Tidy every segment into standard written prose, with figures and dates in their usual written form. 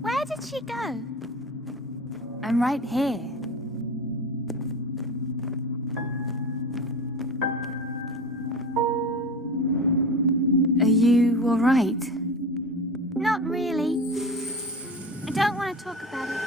Where did she go? I'm right here. Are you all right? Not really. I don't want to talk about it.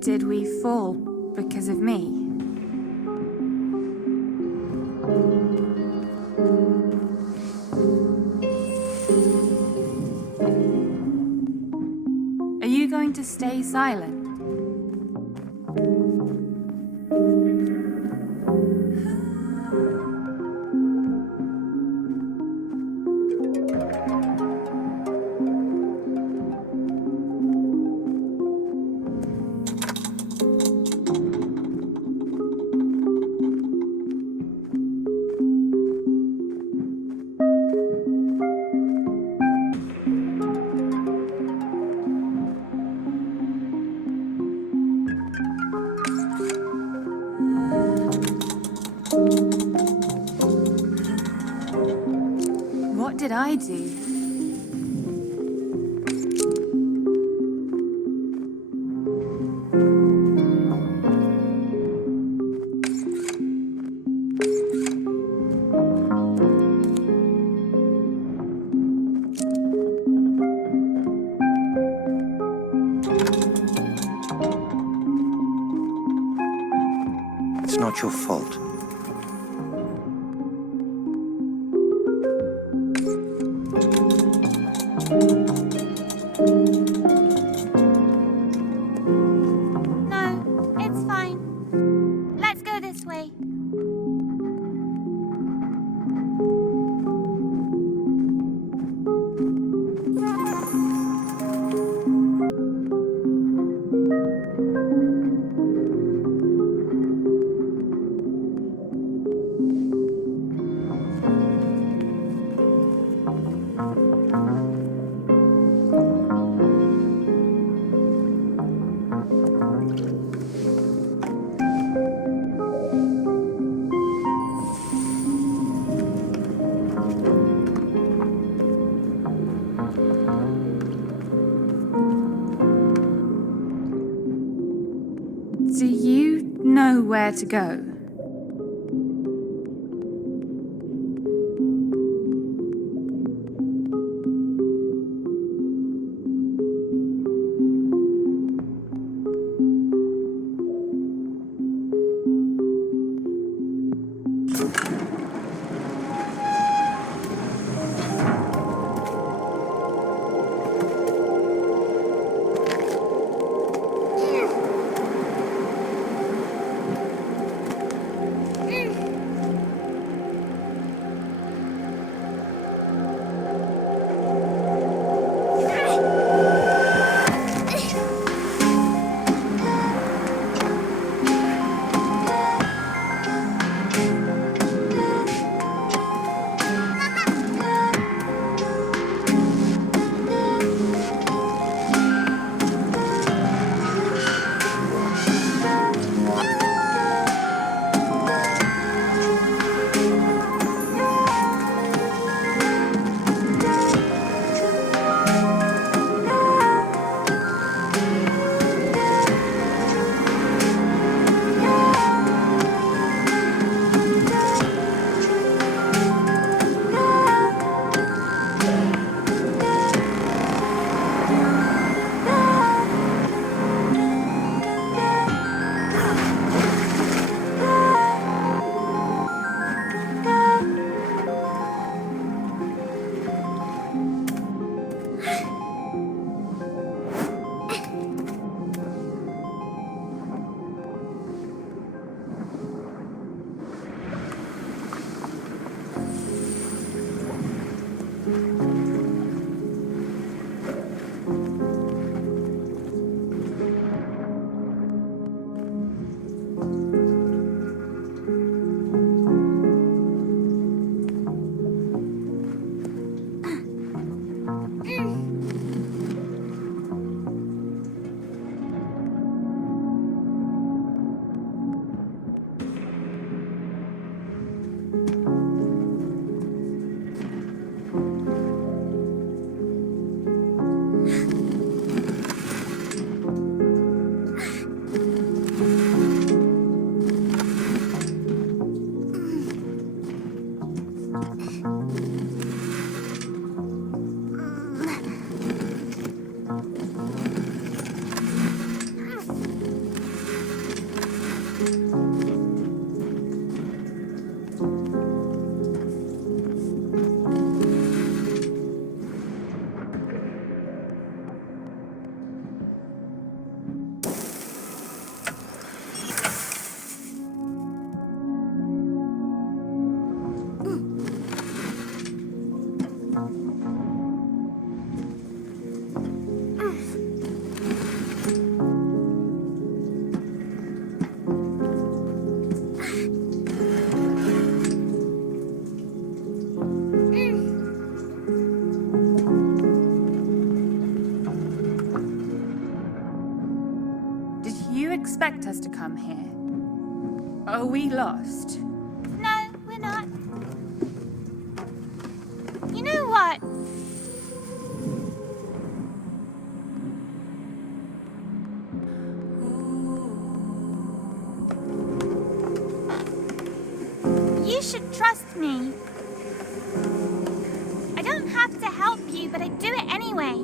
Did we fall because of me? Are you going to stay silent? What did I do? It's not your fault. No, it's fine. Let's go this way. Do you know where to go? expect us to come here? Are we lost? No, we're not. You know what? You should trust me. I don't have to help you, but I do it anyway.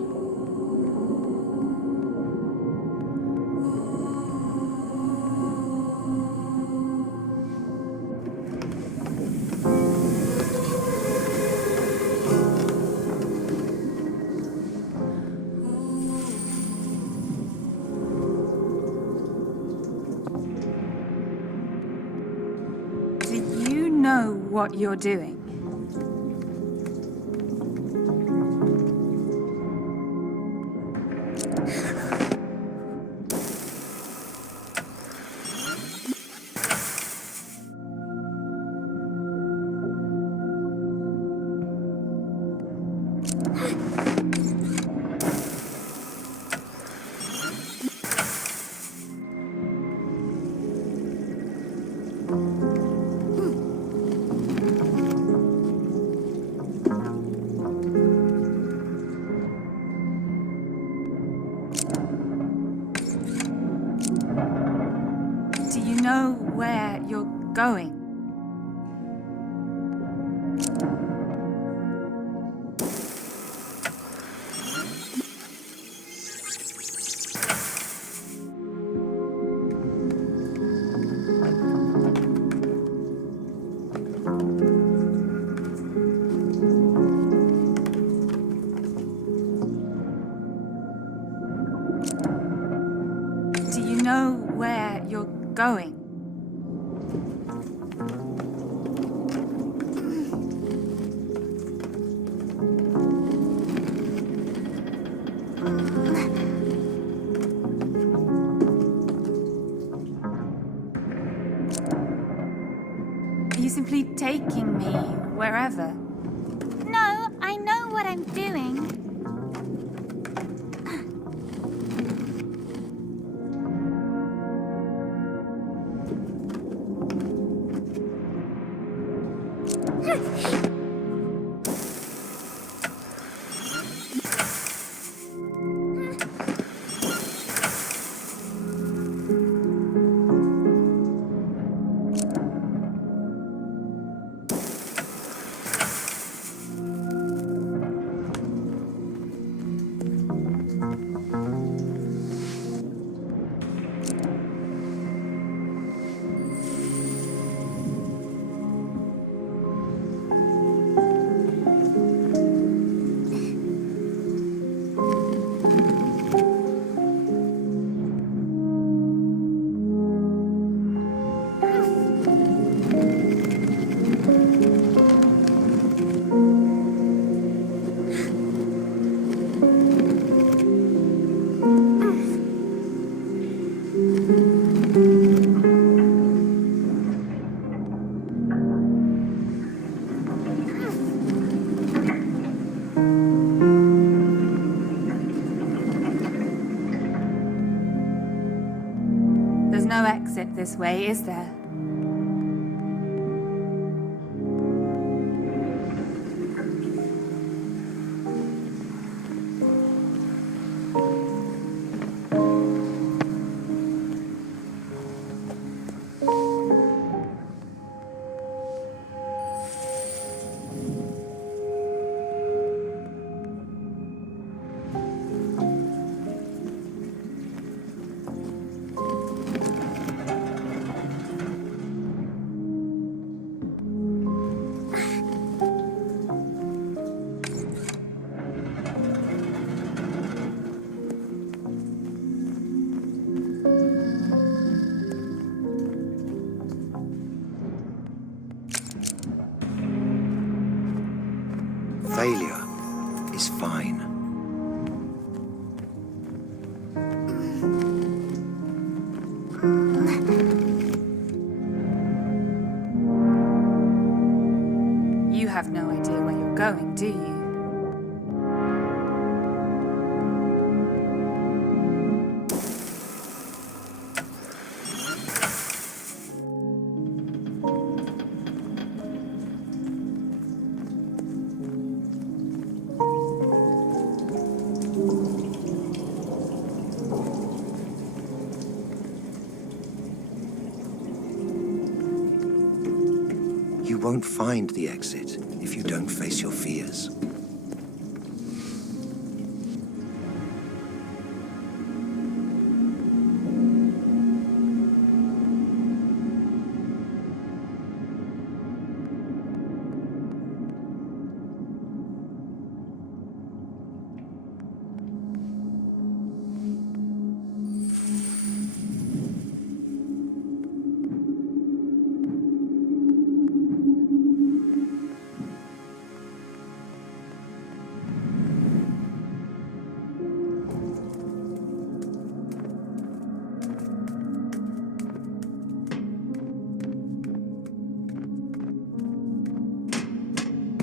Do you know what you're doing? Do you know where you're going? Do you know where you're going? Are you simply taking me wherever? No, I know what I'm doing. There's no exit this way, is there? won't find the exit if you don't face your fears.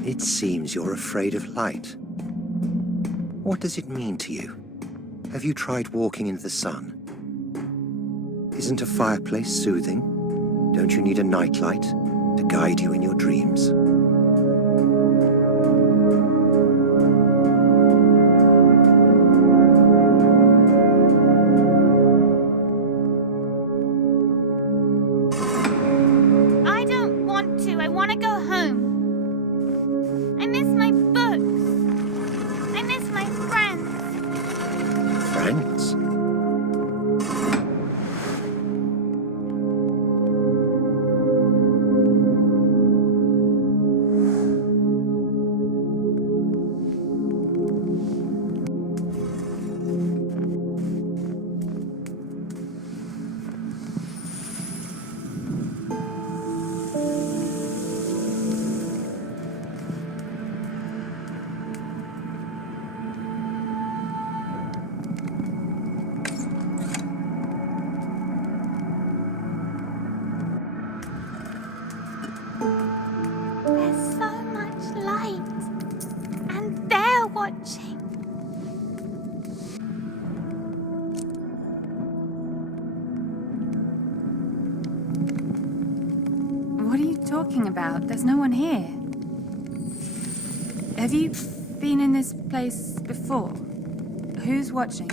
It seems you're afraid of light. What does it mean to you? Have you tried walking in the sun? Isn't a fireplace soothing? Don't you need a nightlight to guide you in your dreams? I don't want to. I want to go home. I miss my books. I miss my friends. Friends? There's so much light. And they're watching. What are you talking about? There's no one here. Have you been in this place before? Who's watching?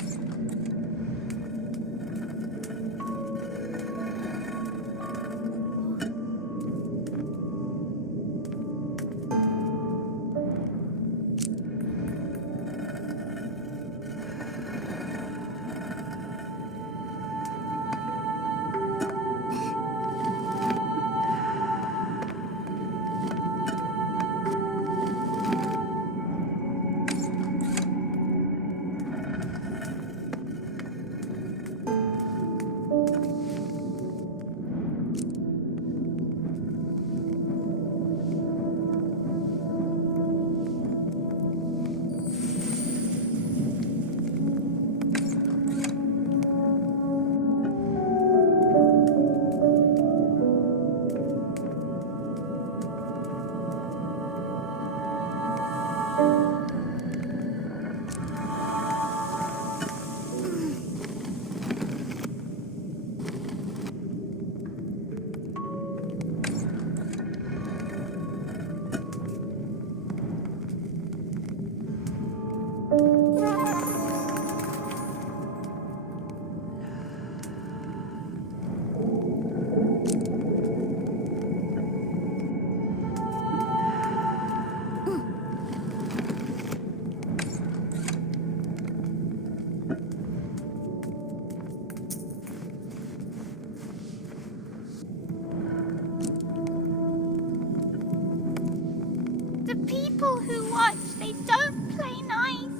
The people who watch, they don't play nice.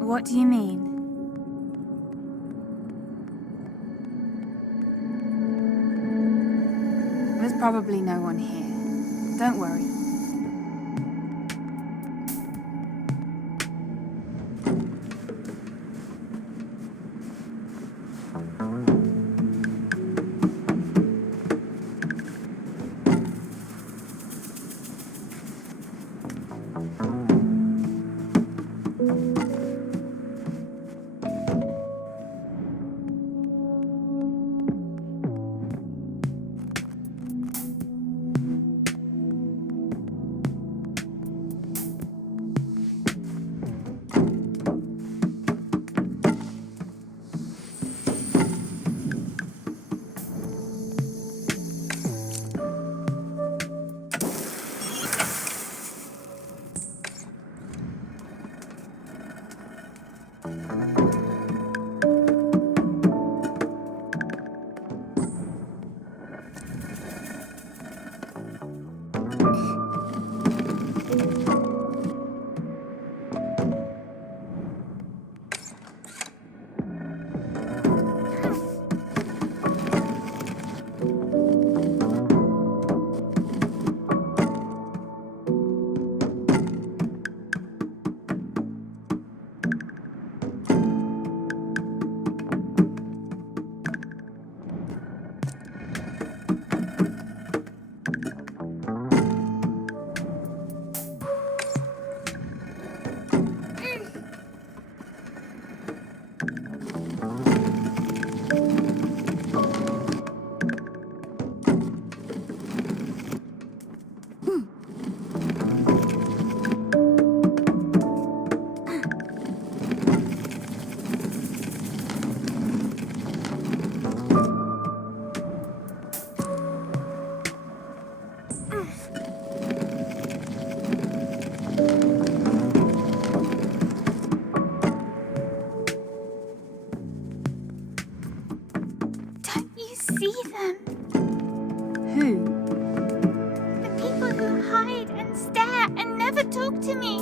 What do you mean? There's probably no one here. Don't worry. see them. Who? The people who hide and stare and never talk to me.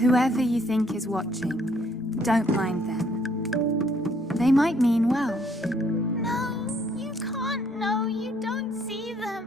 Whoever you think is watching, don't mind them. They might mean well. No, you can't know. You don't see them.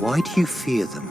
Why do you fear them?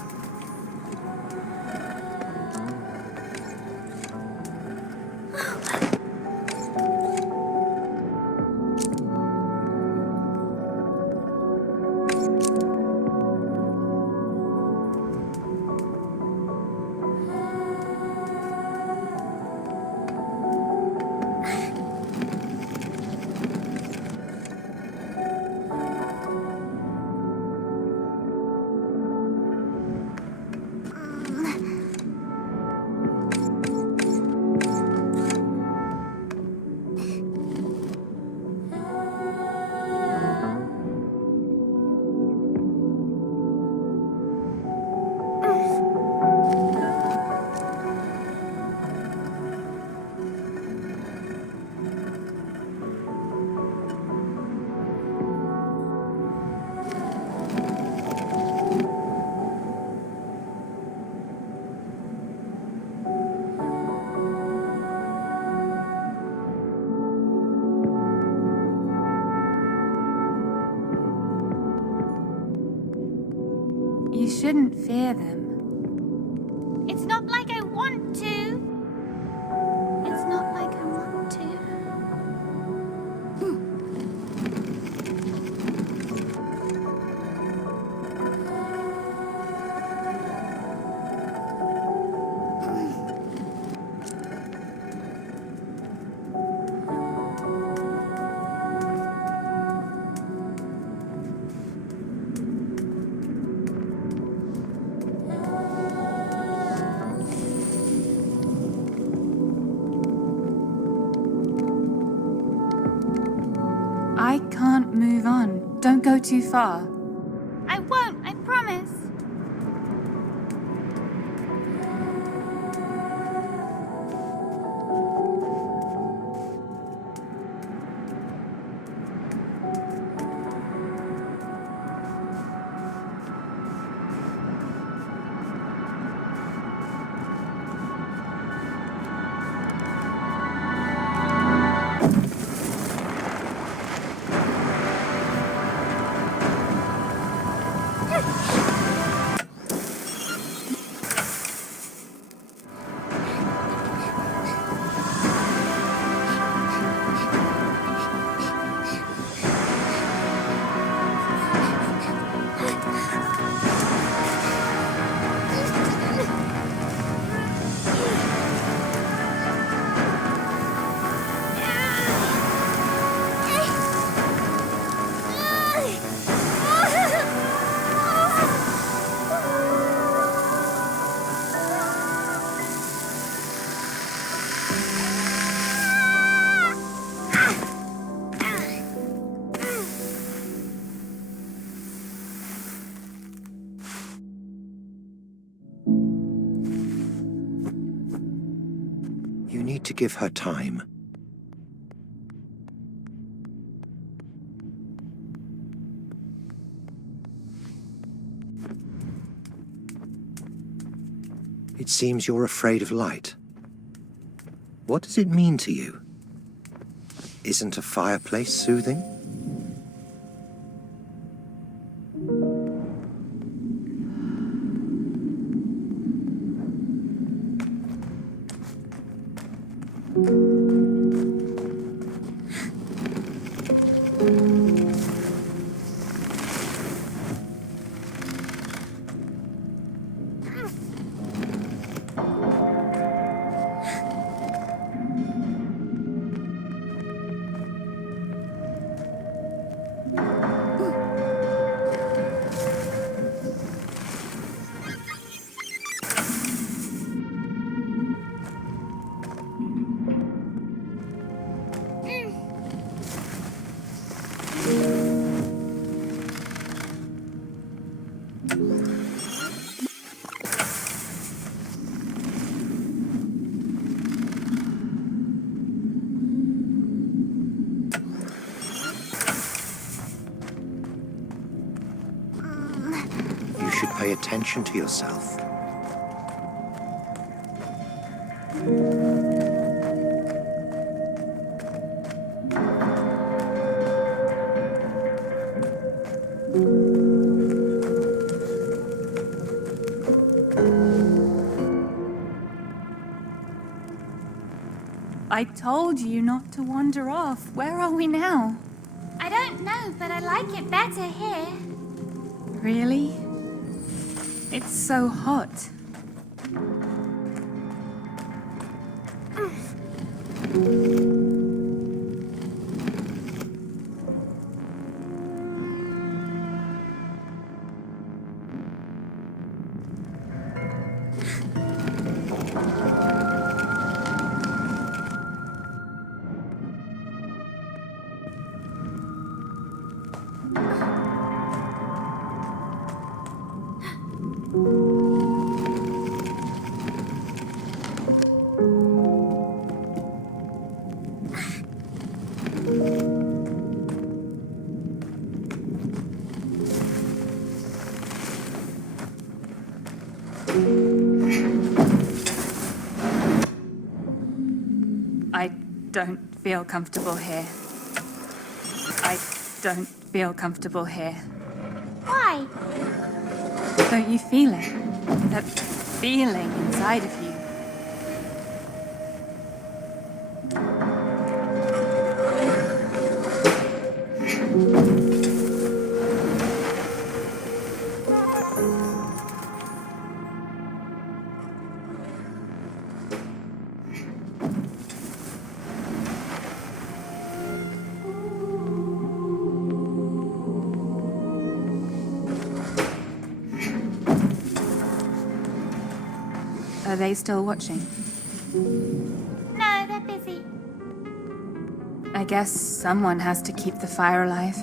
You shouldn't fear them. It's not like I want to. It's not like I want to. I can't move on. Don't go too far. I won't, I promise. You need to give her time. It seems you're afraid of light. What does it mean to you? Isn't a fireplace soothing? You should pay attention to yourself. I told you not to wander off. Where are we now? I don't know, but I like it better here. Really? It's so hot. I don't feel comfortable here. I don't feel comfortable here. Why? Don't you feel it? That feeling inside of you. Are they still watching? No, they're busy. I guess someone has to keep the fire alive.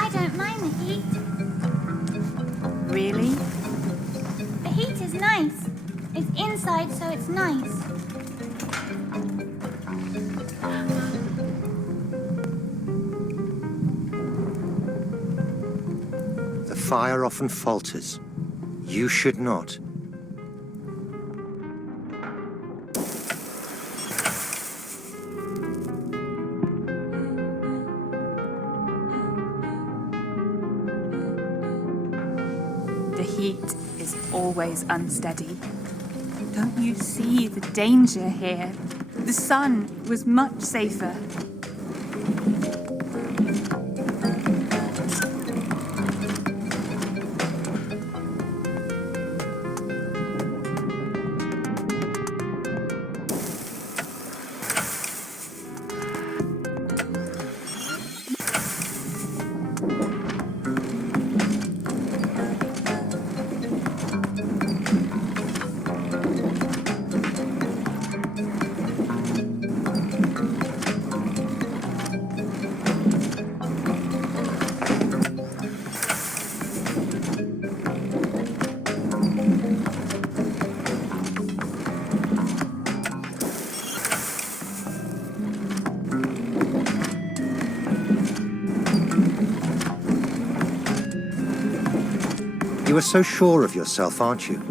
I don't mind the heat. Really? The heat is nice. It's inside, so it's nice. The fire often falters. You should not. The heat is always unsteady. Don't you see the danger here? The sun was much safer. You are so sure of yourself, aren't you?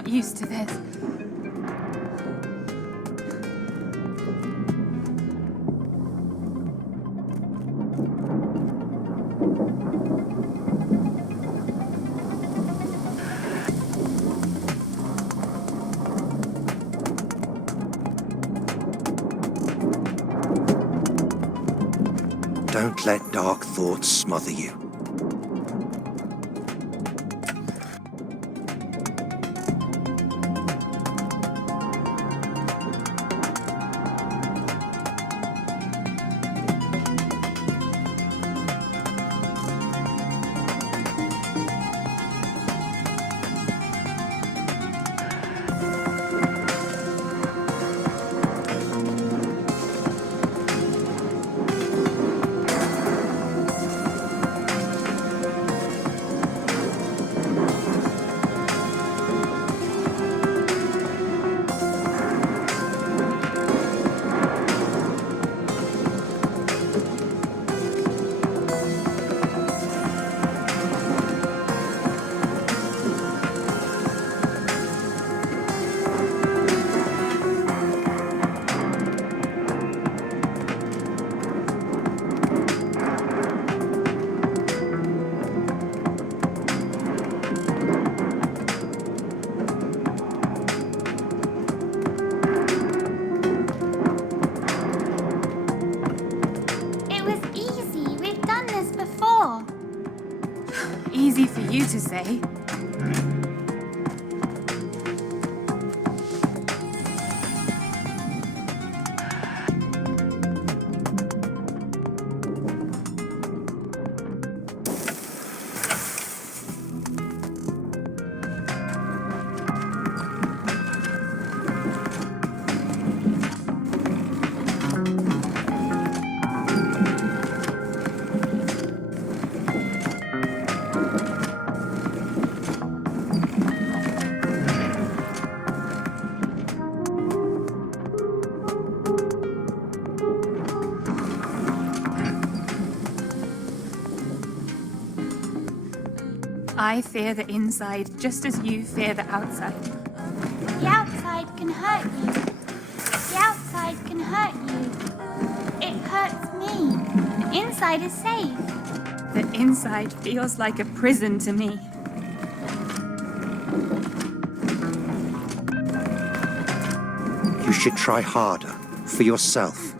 not used to this. Don't let dark thoughts smother you. Easy for you to say. I fear the inside just as you fear the outside. The outside can hurt you. The outside can hurt you. It hurts me. The inside is safe. The inside feels like a prison to me. You should try harder, for yourself.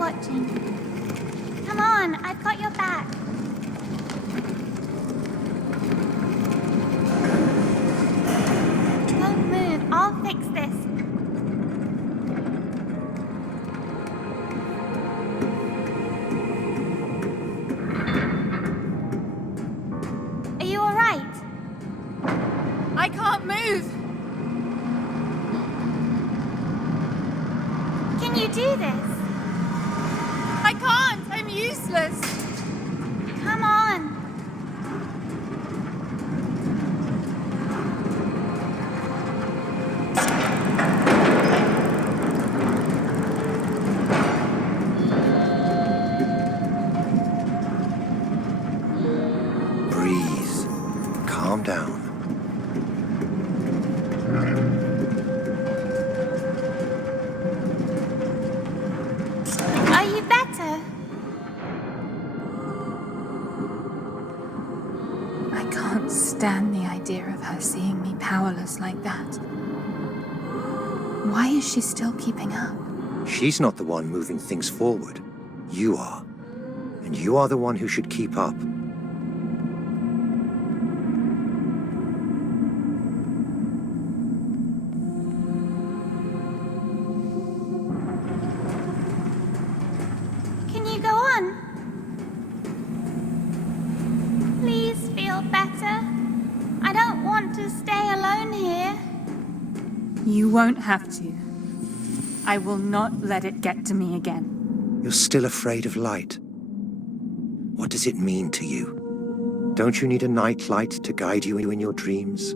watching. Come on, I've got your back. Don't move, I'll fix this. Are you alright? I can't move. Can you do this? I can't. I'm useless. Come on. Breathe. Calm down. Are you better? I can't stand the idea of her seeing me powerless like that. Why is she still keeping up? She's not the one moving things forward. You are. And you are the one who should keep up. Can you go on? Please feel better. I don't want to stay alone here. You won't have to. I will not let it get to me again. You're still afraid of light. What does it mean to you? Don't you need a night light to guide you in your dreams?